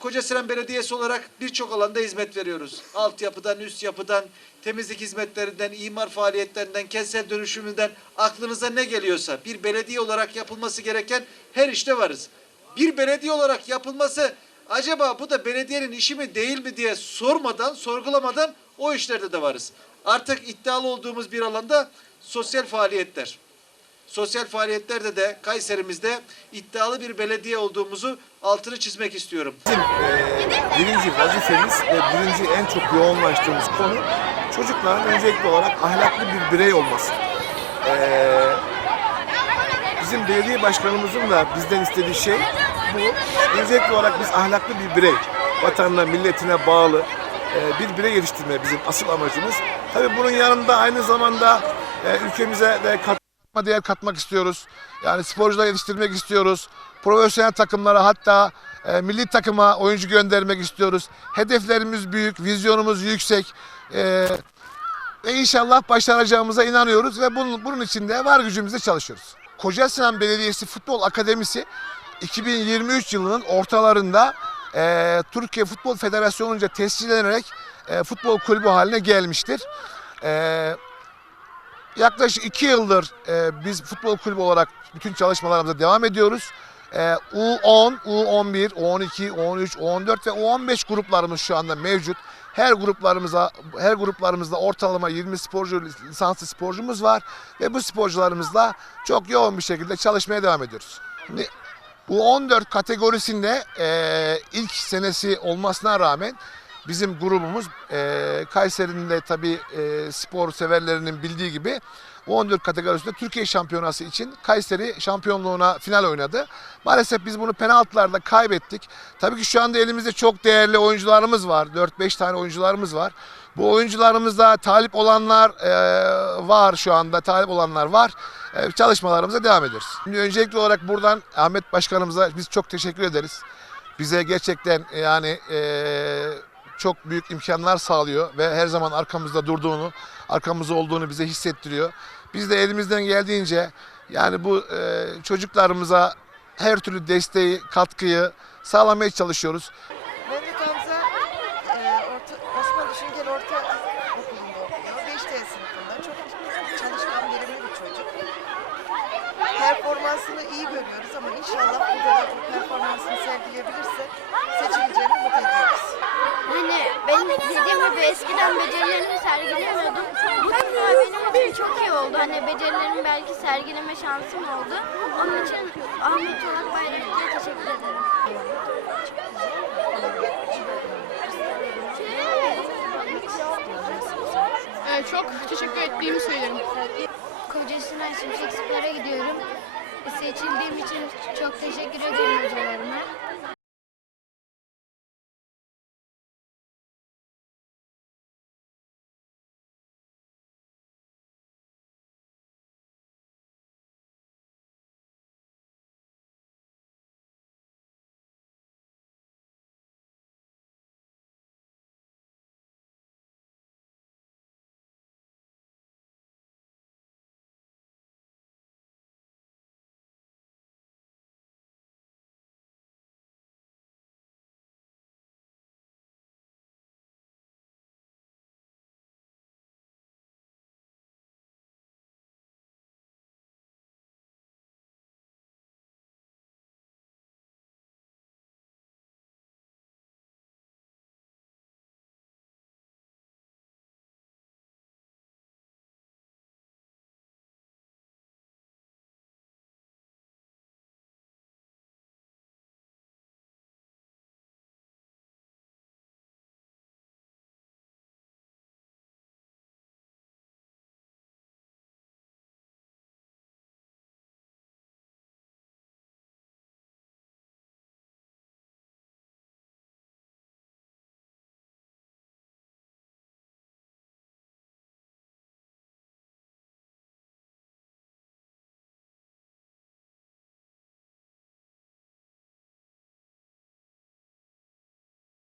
Kocasinan Belediyesi olarak birçok alanda hizmet veriyoruz. Altyapıdan, üst yapıdan, temizlik hizmetlerinden, imar faaliyetlerinden, kentsel dönüşümünden aklınıza ne geliyorsa bir belediye olarak yapılması gereken her işte varız. Bir belediye olarak yapılması acaba bu da belediyenin işi mi değil mi diye sormadan, sorgulamadan o işlerde de varız. Artık iddialı olduğumuz bir alanda sosyal faaliyetler. Sosyal faaliyetlerde de Kayserimizde iddialı bir belediye olduğumuzu altını çizmek istiyorum. Bizim e, birinci vazifemiz ve birinci en çok yoğunlaştığımız konu çocukların öncelikli olarak ahlaklı bir birey olması. E, bizim belediye başkanımızın da bizden istediği şey bu. Öncelikli olarak biz ahlaklı bir birey, vatanına, milletine bağlı e, bir birey yetiştirme bizim asıl amacımız. Tabii bunun yanında aynı zamanda e, ülkemize de kat değer katmak istiyoruz. Yani sporcular yetiştirmek istiyoruz. Profesyonel takımlara hatta e, milli takıma oyuncu göndermek istiyoruz. Hedeflerimiz büyük, vizyonumuz yüksek. E, ve inşallah başaracağımıza inanıyoruz ve bunun, bunun için de var gücümüzle çalışıyoruz. Kocasinan Belediyesi Futbol Akademisi 2023 yılının ortalarında e, Türkiye Futbol Federasyonu'nca tescillenerek e, futbol kulübü haline gelmiştir. E, Yaklaşık iki yıldır e, biz futbol kulübü olarak bütün çalışmalarımıza devam ediyoruz. E, U10, U11, U12, U13, U14 ve U15 gruplarımız şu anda mevcut. Her gruplarımıza, her gruplarımızda ortalama 20 sporcu, lisanslı sporcumuz var ve bu sporcularımızla çok yoğun bir şekilde çalışmaya devam ediyoruz. Şimdi U14 kategorisinde e, ilk senesi olmasına rağmen bizim grubumuz e, Kayseri'nin de tabii e, spor severlerinin bildiği gibi U14 kategorisinde Türkiye şampiyonası için Kayseri şampiyonluğuna final oynadı. Maalesef biz bunu penaltılarda kaybettik. Tabii ki şu anda elimizde çok değerli oyuncularımız var. 4-5 tane oyuncularımız var. Bu oyuncularımızda talip olanlar e, var şu anda. Talip olanlar var. E, çalışmalarımıza devam ediyoruz. Şimdi öncelikli olarak buradan Ahmet Başkanımıza biz çok teşekkür ederiz. Bize gerçekten yani e, çok büyük imkanlar sağlıyor ve her zaman arkamızda durduğunu, arkamızda olduğunu bize hissettiriyor. Biz de elimizden geldiğince yani bu e, çocuklarımıza her türlü desteği, katkıyı sağlamaya çalışıyoruz. Mehmet Hamza e, orta, Osman Düşüngel Orta Okulu'nda okuyor. 5D sınıfında. Çok çalışkan verimli bir çocuk. Performansını iyi görüyoruz ama inşallah bu performansını sergileyebilirse seçileceğini umut ediyoruz. Hani benim dediğim gibi eskiden becerilerimi sergileyemiyordum. Bu turnuva benim için çok iyi oldu. Hani becerilerimi belki sergileme şansım oldu. Onun için Ahmet Çolak Bayraklı'ya teşekkür ederim. Ee, çok teşekkür ettiğimi söylerim. Kocasinan Şimşek Spor'a gidiyorum. Seçildiğim için çok teşekkür ederim hocalarıma.